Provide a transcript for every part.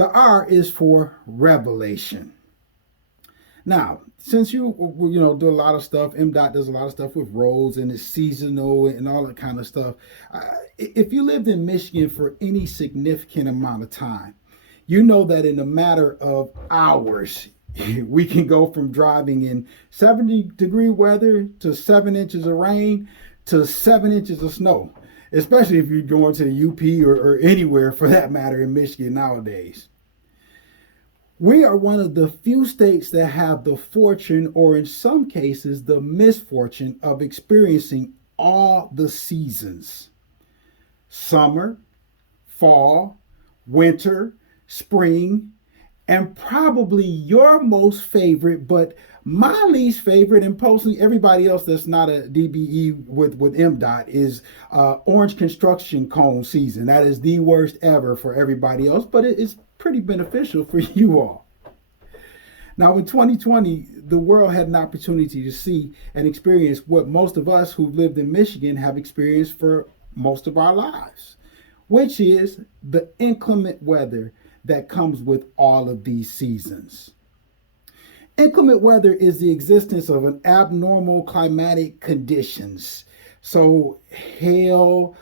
The R is for revelation. Now, since you do a lot of stuff, MDOT does a lot of stuff with roads and it's seasonal and all that kind of stuff. If you lived in Michigan for any significant amount of time, you know that in a matter of hours, we can go from driving in 70-degree weather to 7 inches of rain to 7 inches of snow, especially if you're going to the UP or anywhere for that matter in Michigan nowadays. We are one of the few states that have the fortune, or in some cases, the misfortune of experiencing all the seasons: summer, fall, winter, spring, and probably your most favorite, but my least favorite, and possibly everybody else that's not a DBE with MDOT, is orange construction cone season. That is the worst ever for everybody else, but it's pretty beneficial for you all. Now, in 2020, the world had an opportunity to see and experience what most of us who've lived in Michigan have experienced for most of our lives, which is the inclement weather that comes with all of these seasons. Inclement weather is the existence of an abnormal climatic conditions. So hail,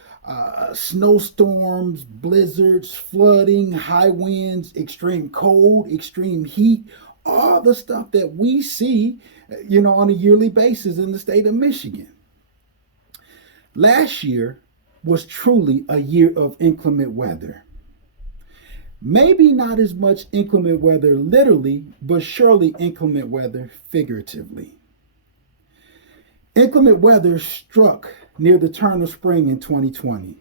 snowstorms, blizzards, flooding, high winds, extreme cold, extreme heat, all the stuff that we see, on a yearly basis in the state of Michigan. Last year was truly a year of inclement weather. Maybe not as much inclement weather literally, but surely inclement weather figuratively. Inclement weather struck near the turn of spring in 2020.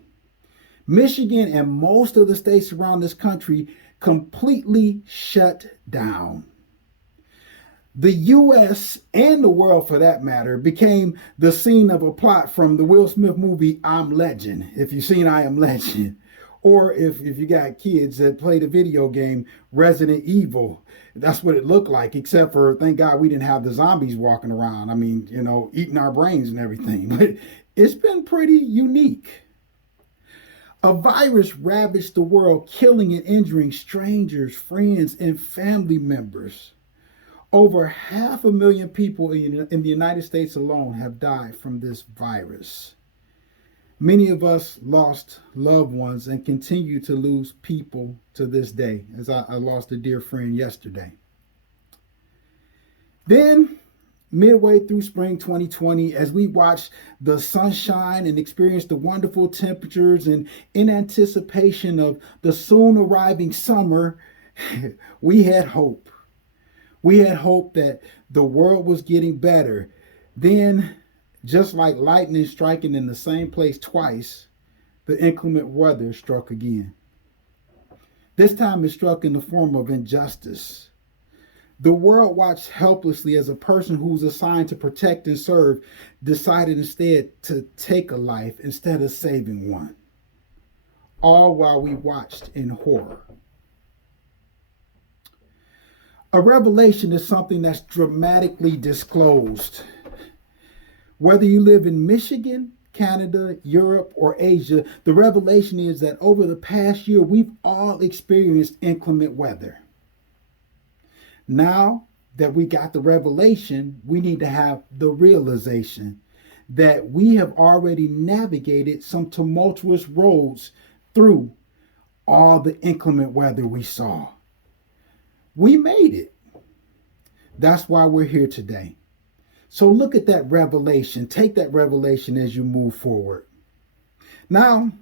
Michigan and most of the states around this country completely shut down. The U.S. and the world, for that matter, became the scene of a plot from the Will Smith movie I'm Legend, if you've seen I Am Legend. Or if you got kids that play the video game Resident Evil, that's what it looked like, except for, thank God, we didn't have the zombies walking around. I mean, eating our brains and everything. But it's been pretty unique. A virus ravaged the world, killing and injuring strangers, friends, and family members. Over 500,000 people in the United States alone have died from this virus. Many of us lost loved ones and continue to lose people to this day, as I lost a dear friend yesterday. Then, midway through spring 2020, as we watched the sunshine and experienced the wonderful temperatures, and in anticipation of the soon arriving summer, we had hope. We had hope that the world was getting better. Then, just like lightning striking in the same place twice, the inclement weather struck again. This time it struck in the form of injustice. The world watched helplessly as a person who was assigned to protect and serve decided instead to take a life instead of saving one. All while we watched in horror. A revelation is something that's dramatically disclosed. Whether you live in Michigan, Canada, Europe, or Asia, the revelation is that over the past year, we've all experienced inclement weather. Now that we got the revelation, we need to have the realization that we have already navigated some tumultuous roads through all the inclement weather we saw. We made it. That's why we're here today. So look at that revelation. Take that revelation as you move forward. Now,